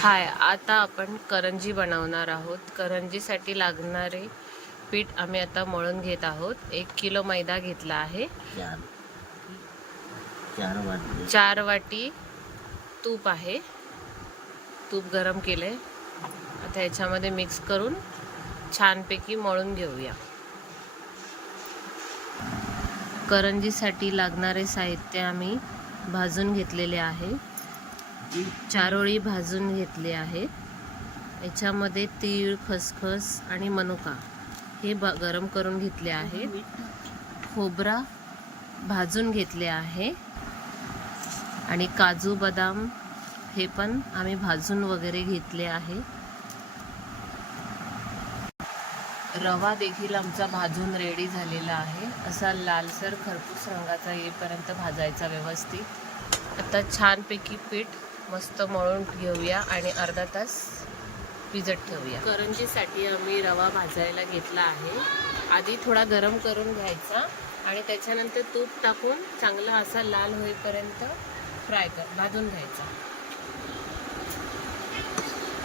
हाय, आता आपण करंजी बनवणार आहोत. करंजीसाठी लागणारे पीठ आम्ही आता मळून घेत आहोत. 1 किलो मैदा घेतला आहे. 4 वाटी तूप आहे. तूप गरम केले. आता याच्यामध्ये मिक्स करून छानपैकी मळून घेऊया. करंजीसाठी लागणारे साहित्य आम्ही भाजून घेतलेले आहे. 4 ओळी भाजून घेतले आहे. याच्यामध्ये तीळ, खसखस आणि मनुका हे गरम करून घेतले आहे. खोबरा भाजून घेतले आहे आणि काजू बदाम हे पण आम्ही भाजून वगैरे घेतले आहे. रवा देखील आमचा भाजून रेडी झालेला आहे. असा लालसर खरपूस रंगाचा येईपर्यंत भाजायचा व्यवस्थित. आता छानपैकी पीठ मस्त मळून घेऊया आणि अर्धा तास भिजत ठेवूया. करंजीसाठी आम्ही रवा भाजायला घेतला आहे. आधी थोडा गरम करून घ्यायचा आणि त्याच्यानंतर तूप टाकून चांगला असा लाल होईपर्यंत भाजून घ्यायचा.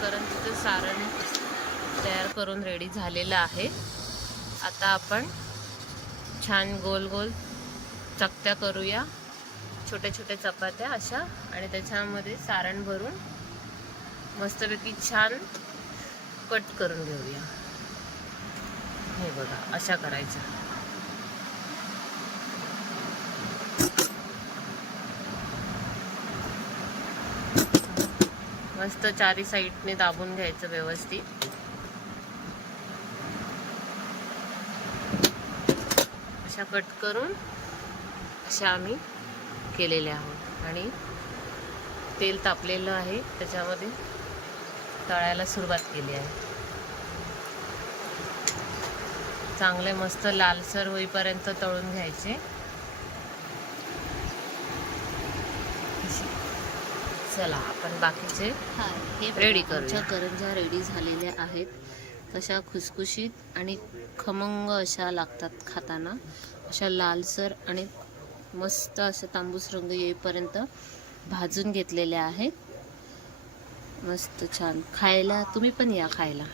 करंजीचं सारण तयार करून रेडी झालेलं आहे. आता आपण छान गोल गोल चकत्या करूया, छोट्या छोट्या चपात्या अशा, आणि त्याच्यामध्ये सारण भरून मस्तपैकी छान कट करून घेऊया. हे बघा, अशा करायच्या. मस्त चारी साईडने दाबून घ्यायचं व्यवस्थित. अशा कट करून अशा आम्ही केलेल्या आहोत आणि तेल तापलेलं आहे, त्याच्यामध्ये तळायला सुरुवात केली आहे. चांगले मस्त लालसर होईपर्यंत तळून घ्यायचे. चला आपण बाकीचे रेडी करूया. करंज्या रेडी झालेल्या आहेत. कशा खुसखुशीत आणि खमंग अशा लागतात खाताना. अशा लालसर आणि मस्त असं तांबूस रंग येईपर्यंत भाजून घेतलेल्या आहेत. मस्त छान खायला. तुम्ही पण या खायला.